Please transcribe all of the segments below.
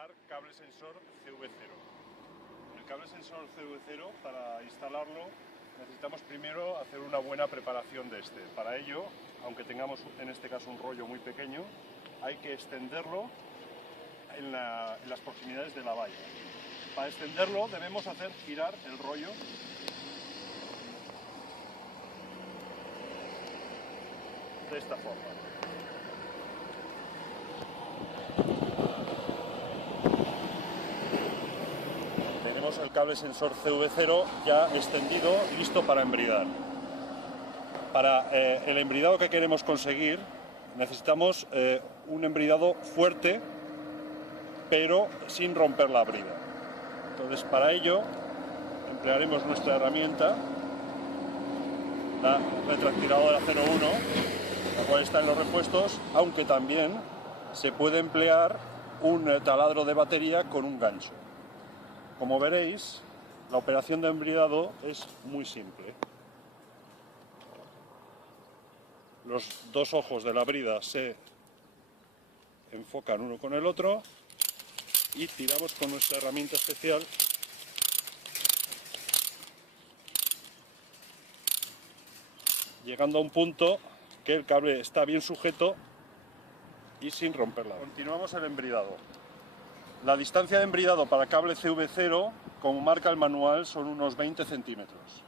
instalar cable sensor CV0. El cable sensor CV0, para instalarlo, necesitamos primero hacer una buena preparación de este. Para ello, aunque tengamos en este caso un rollo muy pequeño, hay que extenderlo en las proximidades de la valla. Para extenderlo debemos hacer girar el rollo de esta forma. Tenemos el cable sensor CV0 ya extendido, listo para embridar. Para el embridado que queremos conseguir necesitamos un embridado fuerte, pero sin romper la brida. Entonces, para ello emplearemos nuestra herramienta, la retroactivadora 01, la cual está en los repuestos, aunque también se puede emplear un taladro de batería con un gancho. Como veréis, la operación de embridado es muy simple. Los dos ojos de la brida se enfocan uno con el otro y tiramos con nuestra herramienta especial llegando a un punto que el cable está bien sujeto y sin romperla. Continuamos el embridado. La distancia de embridado para cable CV0, como marca el manual, son unos 20 centímetros.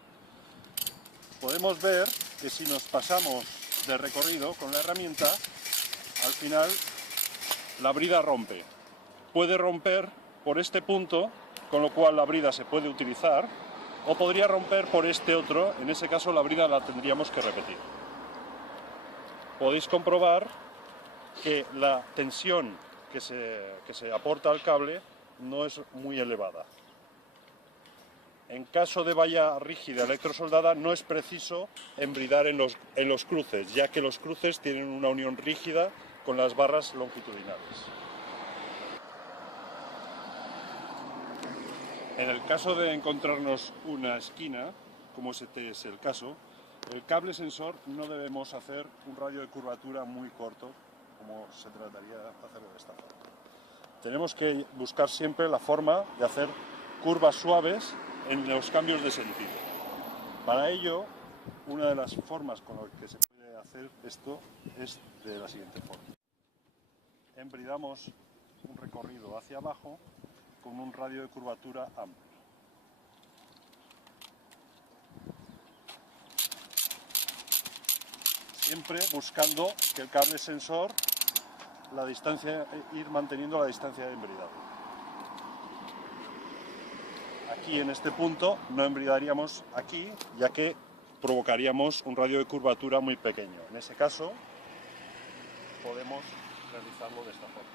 Podemos ver que si nos pasamos de recorrido con la herramienta, al final la brida rompe. Puede romper por este punto, con lo cual la brida se puede utilizar, o podría romper por este otro, en ese caso la brida la tendríamos que repetir. Podéis comprobar que la tensión que se aporta al cable no es muy elevada. En caso de valla rígida electrosoldada no es preciso embridar en los cruces, ya que los cruces tienen una unión rígida con las barras longitudinales. En el caso de encontrarnos una esquina, como este es el caso, el cable sensor no debemos hacer un radio de curvatura muy corto, como se trataría de hacerlo de esta forma. Tenemos que buscar siempre la forma de hacer curvas suaves en los cambios de sentido. Para ello, una de las formas con las que se puede hacer esto es de la siguiente forma. Embridamos un recorrido hacia abajo con un radio de curvatura amplio. Siempre buscando que el cable sensor, ir manteniendo la distancia de embridado. Aquí en este punto no embridaríamos aquí, ya que provocaríamos un radio de curvatura muy pequeño. En ese caso podemos realizarlo de esta forma.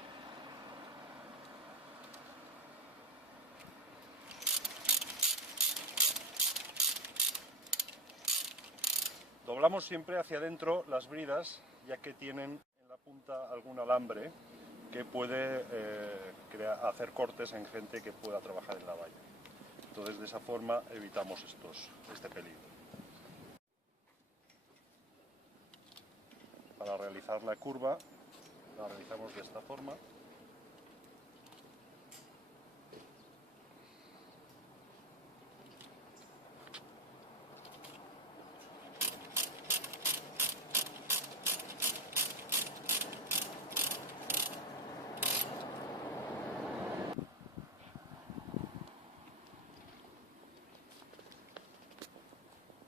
Doblamos siempre hacia adentro las bridas, ya que tienen en la punta algún alambre que puede hacer cortes en gente que pueda trabajar en la valla. Entonces, de esa forma evitamos este peligro. Para realizar la curva, la realizamos de esta forma.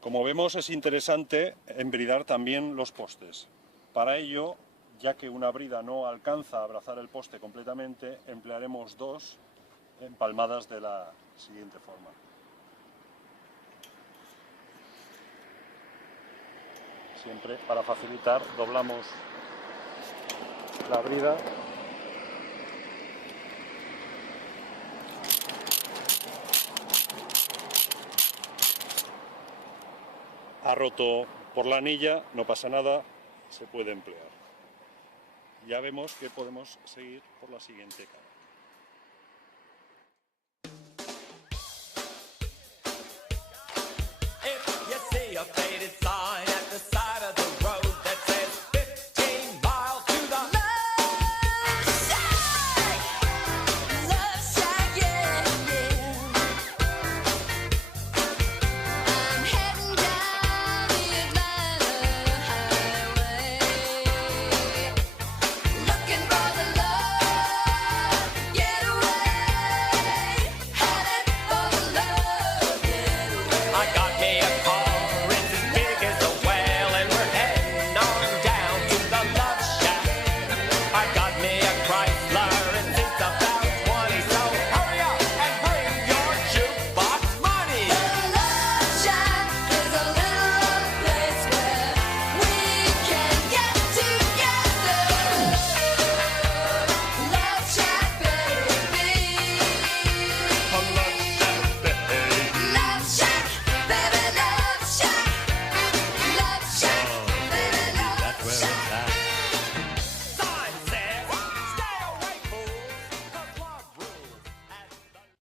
Como vemos, es interesante embridar también los postes. Para ello, ya que una brida no alcanza a abrazar el poste completamente, emplearemos dos empalmadas de la siguiente forma. Siempre, para facilitar, doblamos la brida . Ha roto por la anilla, no pasa nada, se puede emplear. Ya vemos que podemos seguir por la siguiente cara.